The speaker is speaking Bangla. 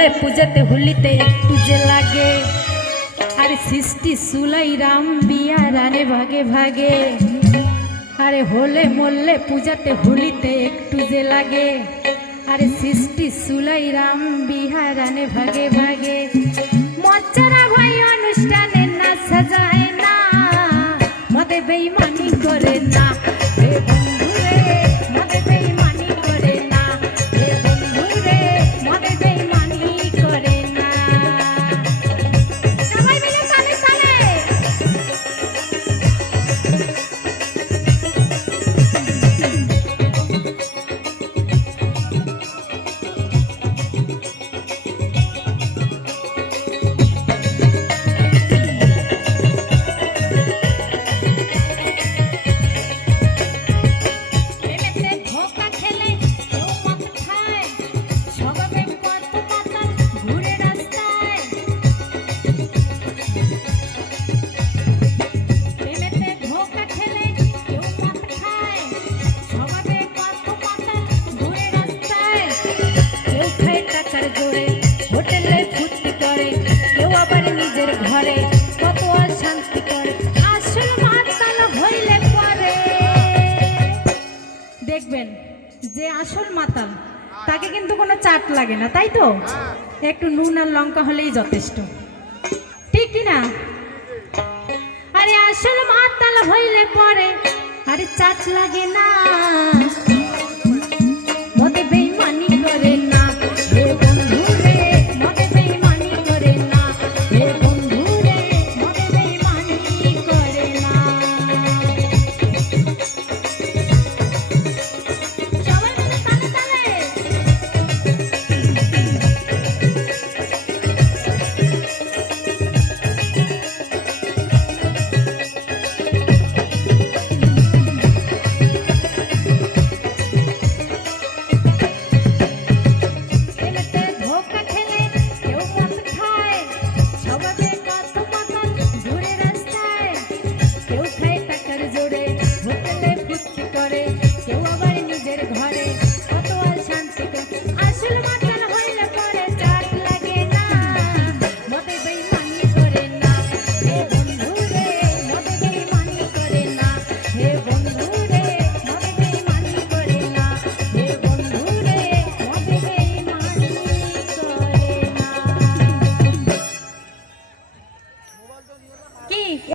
মল্লে পূজাতে হুলিতে একটু যে লাগে। আরে সৃষ্টি সুলাই রাম বিয়া রানে ভাগে ভাগে। আরে হলে মল্লে পূজাতে হুলিতে একটু যে লাগে। আরে সৃষ্টি সুলাই রাম বিহারানে ভাগে ভাগে। মজ্জারা ভাই অনুষ্ঠানে না সাজায় না। মদে বেইমানি দেখবেন যে আসল মাতাল, তাকে কিন্তু কোনো চাট লাগে না, তাই তো? একটু নুন আর লঙ্কা হলেই যথেষ্ট। ঠিক কি না? আরে আসল মাতাল হইলে পরে আরে চাট লাগে না।